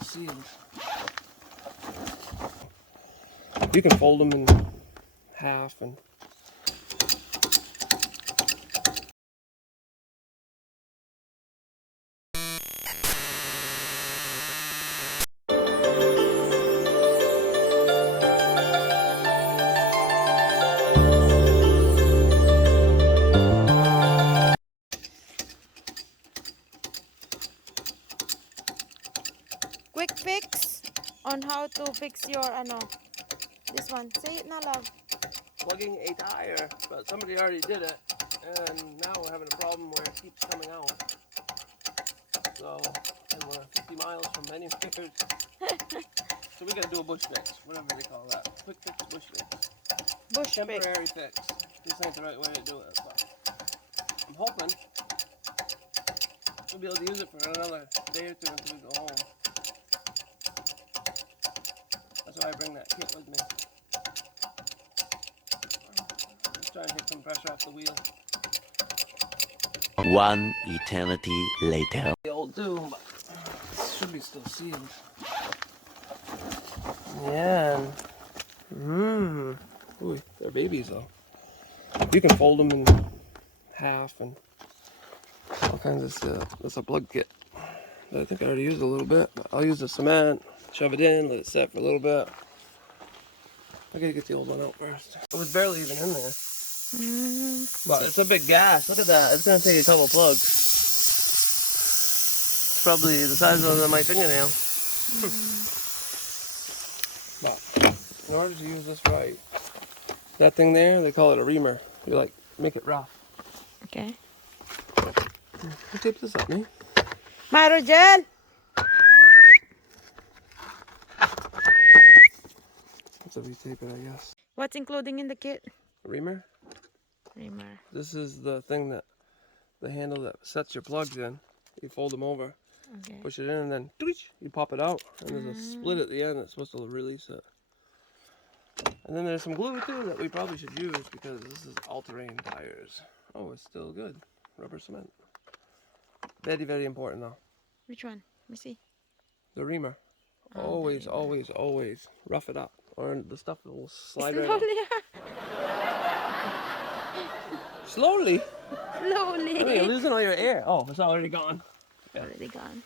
still sealed. You can fold them in half and Quick fix on how to fix your this one. Say it now, love. plugging a tire, but somebody already did it, and now we're having a problem where it keeps coming out. So, and we're 50 miles from anywhere. So we gotta do a bush fix, whatever they call that. Quick fix, bush fix. Bush Temporary fix. fix. This ain't the right way to do it, but I'm hoping we'll be able to use it for another day or two until we go home. That's why I bring that kit with me. Just trying to take some pressure off the wheel. One eternity later. The old too, but it should be still sealed. Yeah. Ooh, they're babies though. You can fold them in half and all kinds of stuff. That's a plug kit. I think I already used a little bit, but I'll use the cement, shove it in, let it set for a little bit. I gotta get the old one out first. It was barely even in there. But it's a big gas. Look at that. It's gonna take a couple plugs. It's probably the size of my fingernail. But in order to use this right, that thing there, they call it a reamer. You like make it rough. Okay. You tape this up, me. Marogel! That's how you tape it, I guess. What's including in the kit? Reamer. Reamer. This is the thing that the handle that sets your plugs in. You fold them over, Okay. push it in, and then you pop it out. And there's a split at the end that's supposed to release it. And then there's some glue too that we probably should use because this is all-terrain tires. Oh, it's still good. Rubber cement. Very, very important though. Which one? Let me see. The reamer. Oh, Always, the reamer. always, always rough it up, or the stuff will slide right Slowly. off. Slowly. Slowly. I mean, you're losing all your air. Oh, it's already gone. Yeah. Already gone.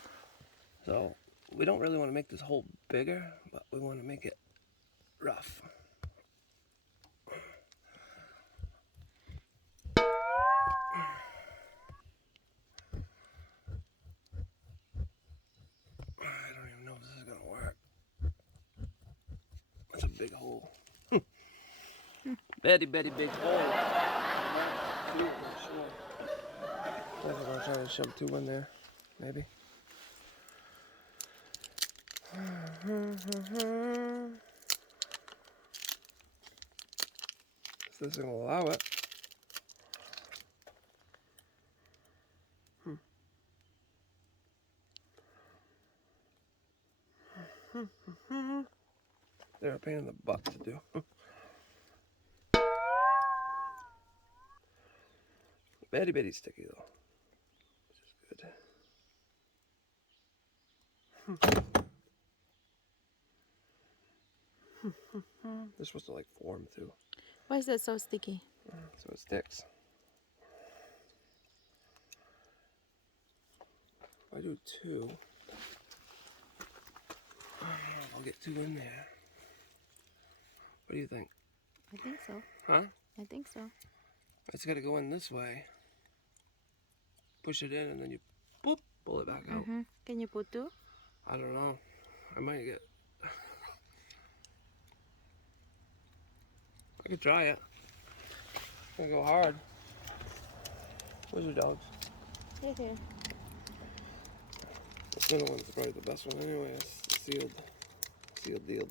So we don't really want to make this hole bigger, but we want to make it rough. I don't even know if this is gonna work. That's a big hole. Very, very big hole. Sure. I think I'm gonna try to shove two in there, maybe. If this thing will allow it. They're a pain in the butt to do. Very, very sticky though, which is good. They're supposed to like form too. Why is that so sticky? So it sticks. If I do two, I'll get two in there. What do you think? I think so. Huh? I think so. It's got to go in this way. Push it in and then you boop, pull it back out. Can you put two? I don't know. I might get... I could try it. It's gonna go hard. Where's your dogs? Here, here. This middle one's probably the best one anyway. It's sealed. Sealed, dealed.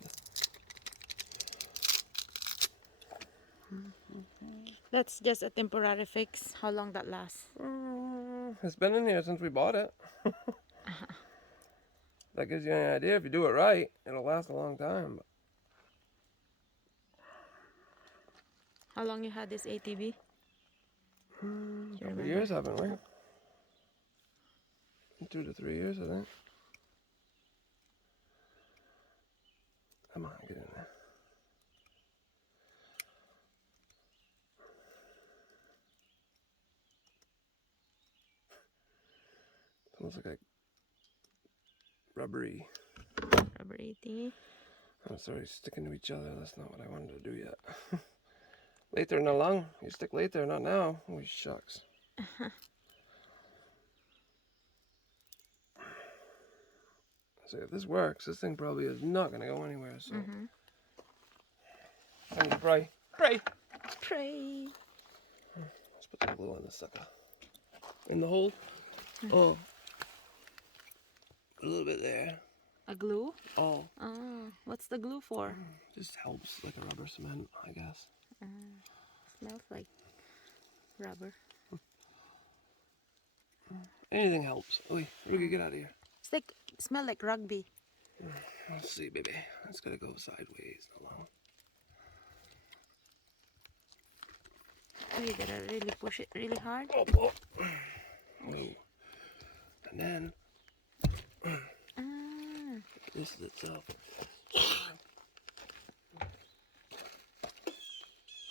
That's just a temporary fix. How long that lasts? It's been in here since we bought it. That gives you an idea. If you do it right, it'll last a long time. How long you had this A.T.V? A couple of years, haven't we? 2 to 3 years, I think. Come on, get in there. It looks like a rubbery. Rubbery thingy. I'm sorry, sticking to each other. That's not what I wanted to do yet. Later, not long. You stick later, not now. Oh, shucks. So if this works, this thing probably is not going to go anywhere. So time to pray. Pray. Pray. Let's put the glue on this sucker. In the hole. Oh. A little bit there. A glue? Oh. Oh, what's the glue for? Just helps like a rubber cement, I guess. Smells like rubber. Anything helps. Oi, Rugi, get out of here. It's like smell like rugby. Let's see, baby. It's gotta go sideways. Along. Oh, you gotta really push it really hard. Oh, oh. Whoa. And then this is itself.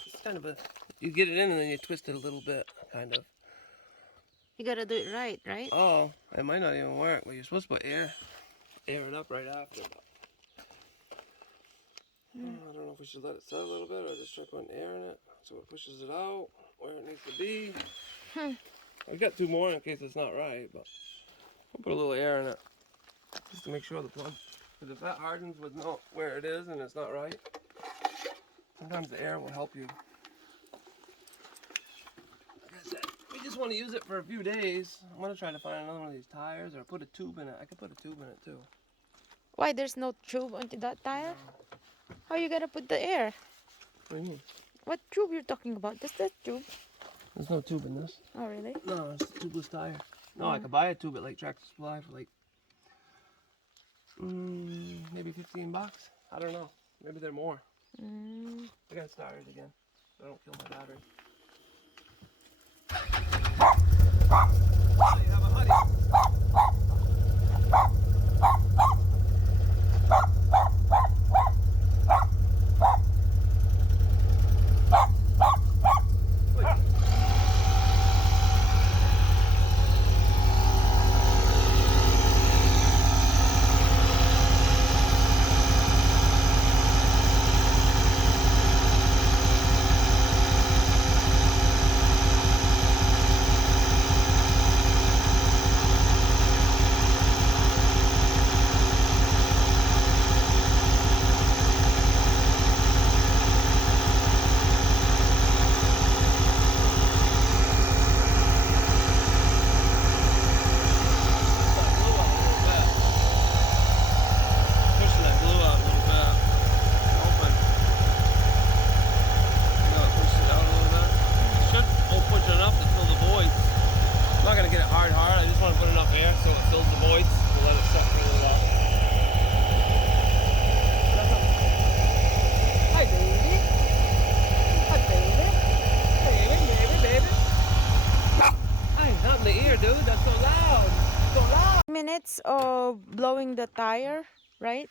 It's kind of a. You get it in and then you twist it a little bit, kind of. You gotta do it right, right? Oh, it might not even work. Well, you're supposed to put air it up right after. But I don't know if we should let it set a little bit or just try putting air in it so it pushes it out where it needs to be. I've got 2 more in case it's not right, but we'll put a little air in it just to make sure the plug. Because if that hardens with not where it is and it's not right, sometimes the air will help you. Like I said, we just want to use it for a few days. I'm going to try to find another one of these tires or put a tube in it. I could put a tube in it too. Why there's no tube onto that tire? How you gonna put the air? What do you mean? What tube you're talking about? Just that tube. There's no tube in this. Oh really? No, it's a tubeless tire. No, I could buy a tube at like Tractor Supply for like maybe $15. I don't know. Maybe they're more. I gotta start it again so I don't kill my battery. So you have a hoodie. Minutes of blowing the tire, right?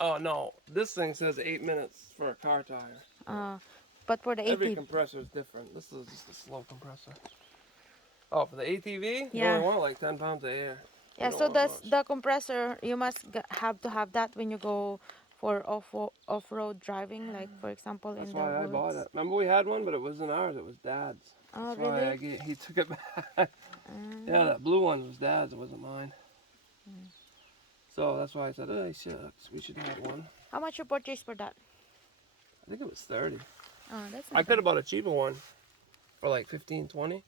Oh no, this thing says 8 minutes for a car tire. But for the Every A.T.V. compressor is different. This is just a slow compressor. Oh, for the A.T.V? You Yeah. only want like 10 pounds of air. Yeah, You so don't want that's much. the compressor. You must have to have that when you go for off-road driving, like for example That's in the why I woods. bought it. Remember we had one, but it wasn't ours. It was Dad's. Oh, That's really? why he took it back. Yeah, that blue one was Dad's. It wasn't mine. So that's why I said, oh, shucks, we should have one. How much you purchased for that? I think it was 30. Oh, that's I not could have bought a cheaper one for like 15, 20.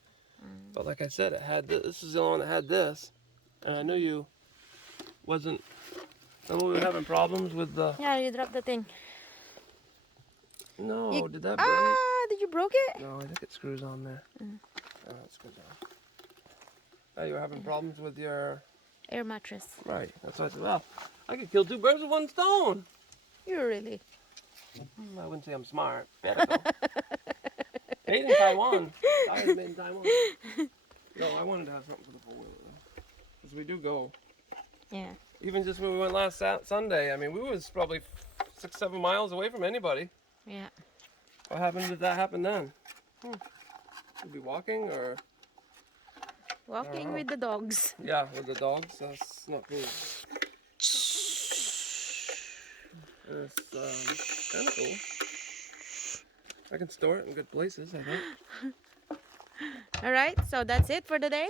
But like I said, it had this is the only one that had this. And I knew you wasn't. Remember we were having problems with the. bad. Yeah, you dropped the thing. No, did that break? Did you broke it? No, I think it screws on there. Oh, it screws on. Oh, you were having problems with your. Air mattress. Right. That's why I said, well, I could kill 2 birds with 1 stone. You really? I wouldn't say I'm smart. Better go. Made in Taiwan. I was made in Taiwan. No, I wanted to have something for the 4-wheeler though. Because we do go. Yeah. Even just when we went last Sunday, I mean, we was probably 6, 7 miles away from anybody. Yeah. What happens if that happened then? We'd be walking or Walking know. with the dogs. yeah, with the dogs. That's not cool. It's kind of cool. I can store it in good places, I think. All right, so that's it for the day.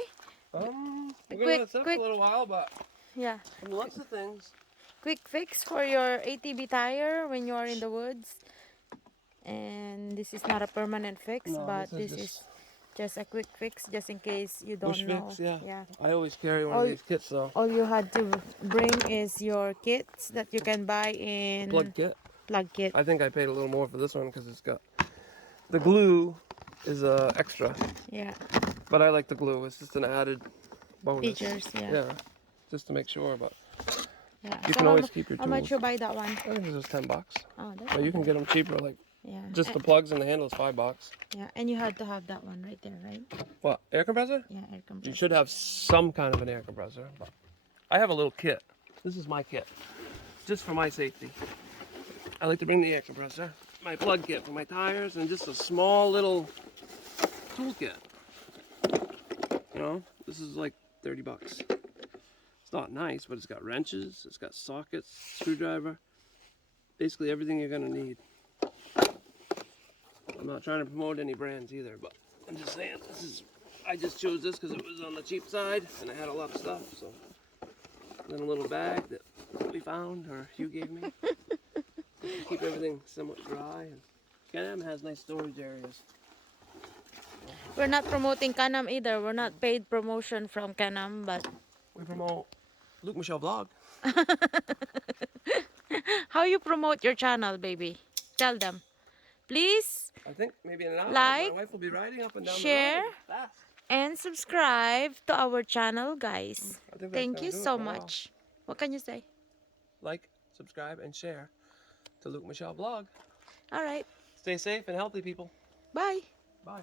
We're Quick, gonna let it sit for quick. a little while, but Yeah. lots of things. Quick fix for your ATV tire when you are in the woods. And this is not a permanent fix, No, but this is this is just a quick fix just in case you don't Bush know. fix, yeah. Yeah. I always carry one All- of these kits though. All you had to bring is your kits that you can buy in Plug kit. plug kit. I think I paid a little more for this one because it's got the glue is extra, Yeah. but I like the glue. It's just an added bonus. Features, yeah. Yeah, just to make sure. But Yeah. you So can how always mu- keep your How much tools. you buy that one? I think this was $10. Oh, that's But you can get them cheaper, like yeah. just the plugs and the handle is $5. Yeah, and you had to have that one right there, right? What, air compressor? Yeah, air You compressor. should have some kind of an air compressor. But I have a little kit. This is my kit, just for my safety. I like to bring the air compressor, my plug kit for my tires, and just a small little toolkit. You know, this is like $30. It's not nice, but it's got wrenches, it's got sockets, screwdriver, basically everything you're gonna need. I'm not trying to promote any brands either, but I'm just saying I just chose this because it was on the cheap side and I had a lot of stuff. So then a little bag that we found or you gave me to keep everything somewhat dry. And Can-Am has nice storage areas. We're not promoting Canam either. We're not paid promotion from Canam, but We promote Luke&Mechelle vlog. how you promote your channel, baby? Tell them. Please I think maybe in an hour Like, my wife will be riding up and down share, the road fast. and subscribe to our channel, guys. I think that's Thank gonna you do it so for a while. much. What can you say? Like, subscribe, and share to Luke&Mechelle vlog. All right. Stay safe and healthy, people. Bye. Bye.